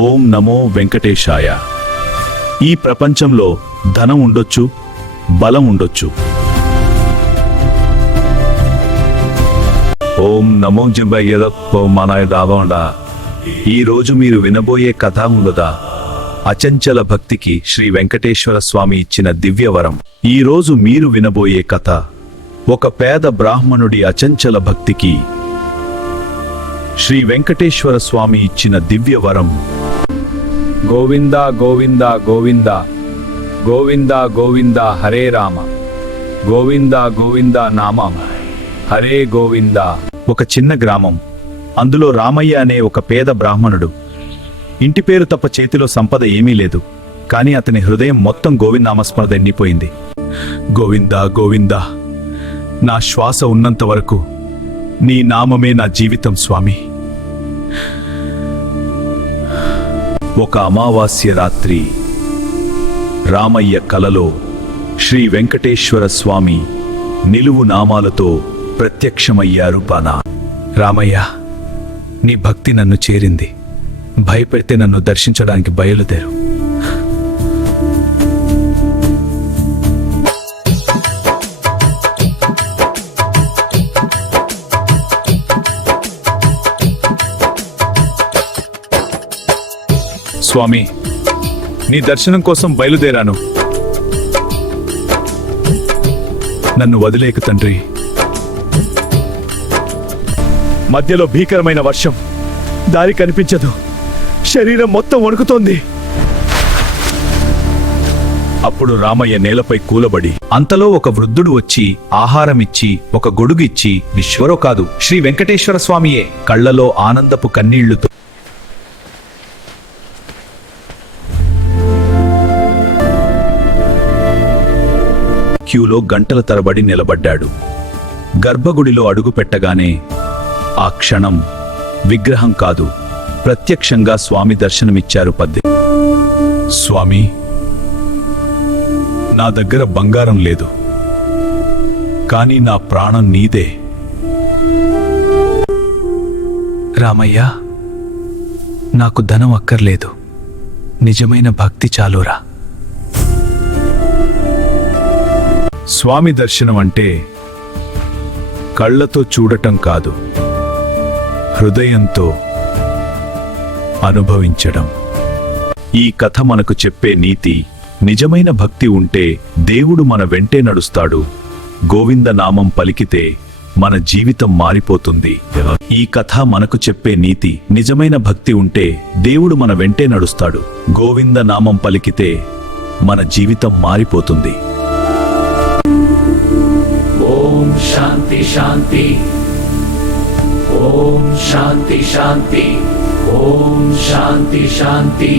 ఓం నమో వెంకటేశాయ. ఈ ప్రపంచంలో ధనం ఉండొచ్చు, బలం ఉండొచ్చు. ఓం నమో జింబయ్యదప్పో మనాయ దావండా. ఈరోజు మీరు వినబోయే కథ ఉన్నదా అచంచల భక్తికి శ్రీ వెంకటేశ్వర స్వామి ఇచ్చిన దివ్యవరం. ఈరోజు మీరు వినబోయే కథ ఒక పేద బ్రాహ్మణుడి అచంచల భక్తికి శ్రీ వెంకటేశ్వర స్వామి ఇచ్చిన దివ్యవరం. గోవింద గోవింద గోవింద గోవింద గోవింద హరే రామ గోవింద గోవింద నామం హరే గోవింద. ఒక చిన్న గ్రామం, అందులో రామయ్య అనే ఒక పేద బ్రాహ్మణుడు. ఇంటి పేరు తప్ప చేతిలో సంపద ఏమీ లేదు, కానీ అతని హృదయం మొత్తం గోవిందనామస్మరణ నిండిపోయింది. గోవింద గోవింద, నా శ్వాస ఉన్నంత వరకు నీ నామమే నా జీవితం స్వామి. ఒక అమావాస్య రాత్రి రామయ్య కలలో శ్రీ వెంకటేశ్వర స్వామి నిలువు నామాలతో ప్రత్యక్షమయ్యారు. రామయ్య, నీ భక్తి నన్ను చేరింది. భయపెడితే నన్ను దర్శించడానికి బయలుదేరు. స్వామి, నీ దర్శనం కోసం బయలుదేరాను. నన్ను వదిలేకు తండ్రి. మధ్యలో భీకరమైన వర్షం, దారి కనిపించదు, శరీరం మొత్తం వణుకుతోంది. అప్పుడు రామయ్య నేలపై కూలబడి, అంతలో ఒక వృద్ధుడు వచ్చి ఆహారమిచ్చి ఒక గొడుగిచ్చి, విశ్వరో కాదు శ్రీ వెంకటేశ్వర స్వామియే, కళ్లలో ఆనందపు కన్నీళ్లుతో క్యూలో గంటల తరబడి నిలబడ్డాడు. గర్భగుడిలో అడుగు పెట్టగానే ఆ క్షణం విగ్రహం కాదు, ప్రత్యక్షంగా స్వామి దర్శనమిచ్చారు. స్వామి, నా దగ్గర బంగారం లేదు, కానీ నా ప్రాణం నీదే. రామయ్య, నాకు ధనం అక్కర్లేదు, నిజమైన భక్తి చాలురా. స్వామి దర్శనం అంటే కళ్ళతో చూడటం కాదు, హృదయంతో అనుభవించడం. ఈ కథ మనకు చెప్పే నీతి, నిజమైన భక్తి ఉంటే దేవుడు మన వెంటే నడుస్తాడు. గోవింద నామం పలికితే మన జీవితం మారిపోతుంది. ఈ కథ మనకు చెప్పే నీతి, నిజమైన భక్తి ఉంటే దేవుడు మన వెంటే నడుస్తాడు. గోవింద నామం పలికితే మన జీవితం మారిపోతుంది. ఓం శాంతి శాంతి, ఓం శాంతి శాంతి, ఓం శాంతి శాంతి.